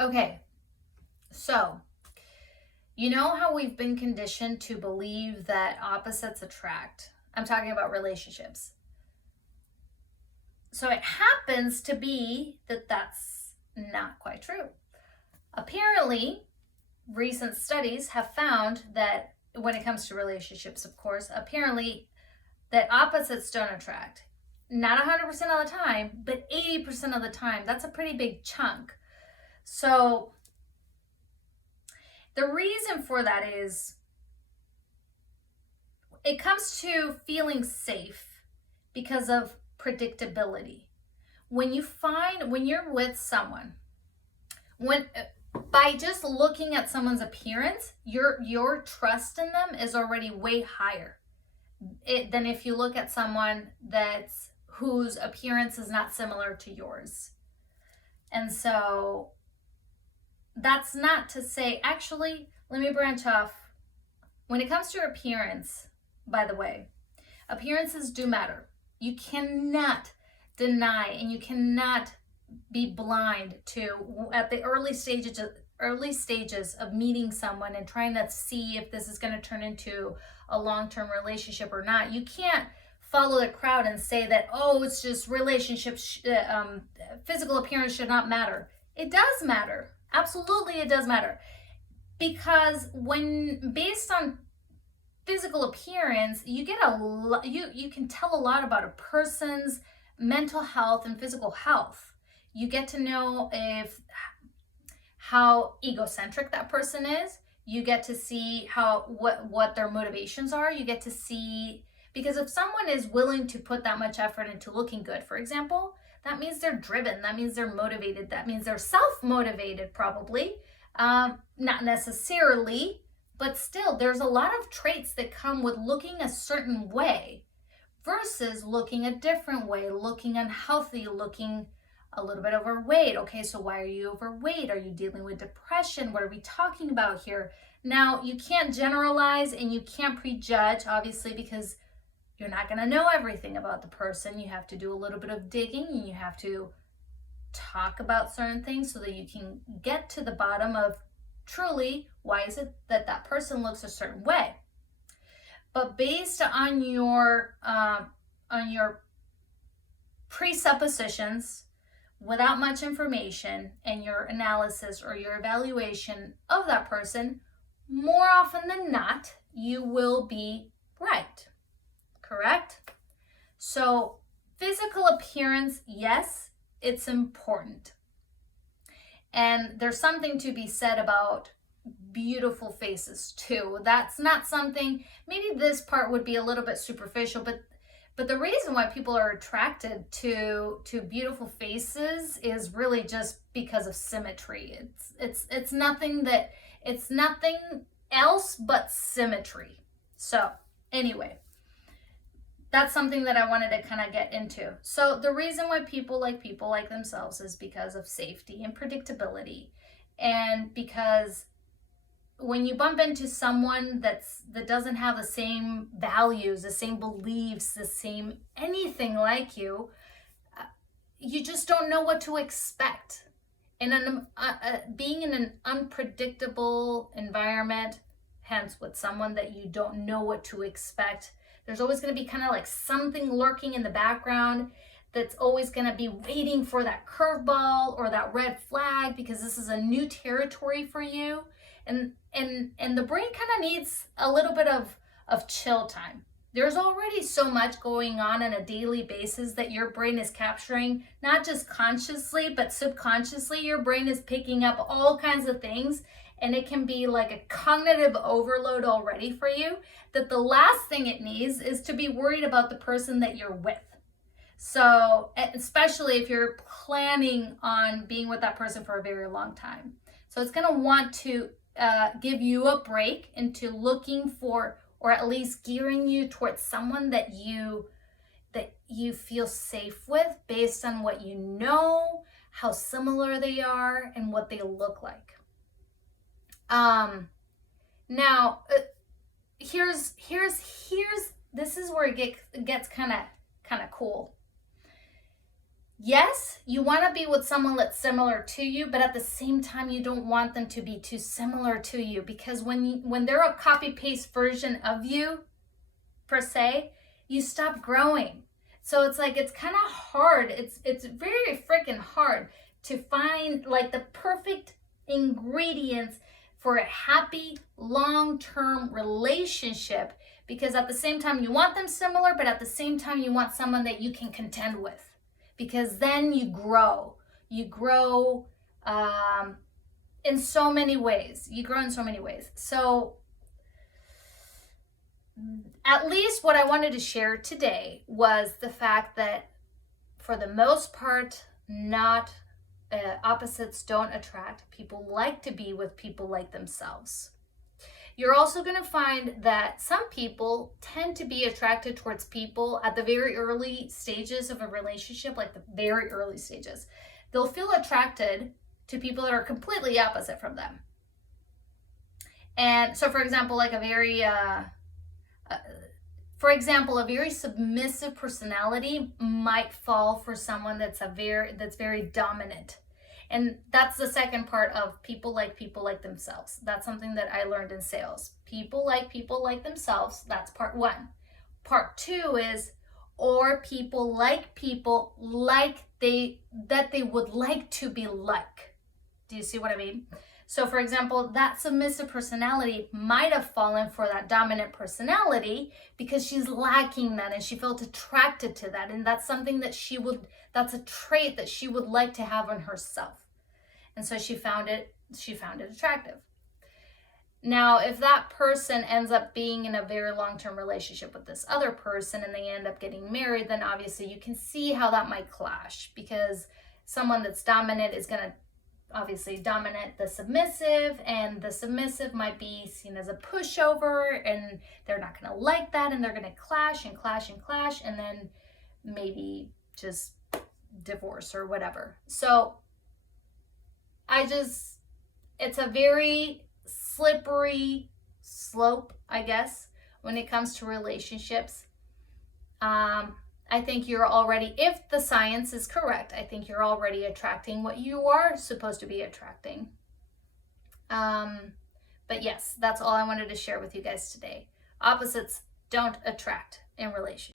Okay, so you know how we've been conditioned to believe that opposites attract? I'm talking about relationships. So it happens to be that that's not quite true. Apparently, recent studies have found that when it comes to relationships, of course, apparently that opposites don't attract. Not 100% of the time, but 80% of the time. That's a pretty big chunk. So the reason for that is it comes to feeling safe because of predictability. When you're with someone, when by just looking at someone's appearance, your trust in them is already way higher than if you look at someone that's whose appearance is not similar to yours. And so that's not to say, actually, let me branch off. When it comes to appearance, by the way, appearances do matter. You cannot deny and you cannot be blind to at the early stages of meeting someone and trying to see if this is going to turn into a long-term relationship or not. You can't follow the crowd and say that, oh, it's just relationships, physical appearance should not matter. It does matter. Absolutely, it does matter. Because when based on physical appearance, you get you can tell a lot about a person's mental health and physical health. You get to know how egocentric that person is. You get to see what their motivations are. You get to see, because if someone is willing to put that much effort into looking good, for example, that means they're driven. That means they're motivated. That means they're self-motivated, probably. Not necessarily, but still, there's a lot of traits that come with looking a certain way versus looking a different way, looking unhealthy, looking a little bit overweight. Okay, so why are you overweight? Are you dealing with depression? What are we talking about here? Now, you can't generalize and you can't prejudge, obviously, because you're not going to know everything about the person. You have to do a little bit of digging and you have to talk about certain things so that you can get to the bottom of truly why is it that that person looks a certain way. But based on your presuppositions, without much information and your analysis or your evaluation of that person, more often than not, you will be right. Correct? So physical appearance, yes, it's important. And there's something to be said about beautiful faces too. That's not something, maybe this part would be a little bit superficial, but the reason why people are attracted to beautiful faces is really just because of symmetry. It's nothing else but symmetry. So anyway, that's something that I wanted to kind of get into. So the reason why people like themselves is because of safety and predictability, and because when you bump into someone that doesn't have the same values, the same beliefs, the same anything like you, you just don't know what to expect. And being in an unpredictable environment, hence with someone that you don't know what to expect, there's always going to be kind of like something lurking in the background that's always going to be waiting for that curveball or that red flag, because this is a new territory for you. And the brain kind of needs a little bit of chill time. There's already so much going on a daily basis that your brain is capturing, not just consciously, but subconsciously. Your brain is picking up all kinds of things, and it can be like a cognitive overload already for you, that the last thing it needs is to be worried about the person that you're with. So, especially if you're planning on being with that person for a very long time. So it's going to want to give you a break into looking for, or at least gearing you towards someone that you feel safe with based on what you know, how similar they are, and what they look like. Now, here's this is where it gets kind of cool. Yes, you want to be with someone that's similar to you, but at the same time, you don't want them to be too similar to you, because when they're a copy paste version of you, per se, you stop growing. So it's like, it's kind of hard. It's very freaking hard to find like the perfect ingredients for a happy long-term relationship, because at the same time you want them similar, but at the same time you want someone that you can contend with, because then you grow. You grow in so many ways. You grow in so many ways. So at least what I wanted to share today was the fact that for the most part, not opposites don't attract. People like to be with people like themselves. You're also going to find that some people tend to be attracted towards people at the very early stages of a relationship, like the very early stages. They'll feel attracted to people that are completely opposite from them. And so, for example, like a very submissive personality might fall for someone that's very dominant. And that's the second part of people like themselves. That's something that I learned in sales. People like themselves. That's part one. Part two is, or people like that they would like to be like. Do you see what I mean? So for example, that submissive personality might have fallen for that dominant personality because she's lacking that and she felt attracted to that. And that's something that that's a trait that she would like to have on herself. And so she found it attractive. Now, if that person ends up being in a very long-term relationship with this other person and they end up getting married, then obviously you can see how that might clash, because someone that's dominant is going to obviously dominate the submissive, and the submissive might be seen as a pushover, and they're not going to like that, and they're going to clash, and then maybe just divorce or whatever. So it's a very slippery slope, I guess, when it comes to relationships. I think you're already, if the science is correct, I think you're already attracting what you are supposed to be attracting. But yes, that's all I wanted to share with you guys today. Opposites don't attract in relationships.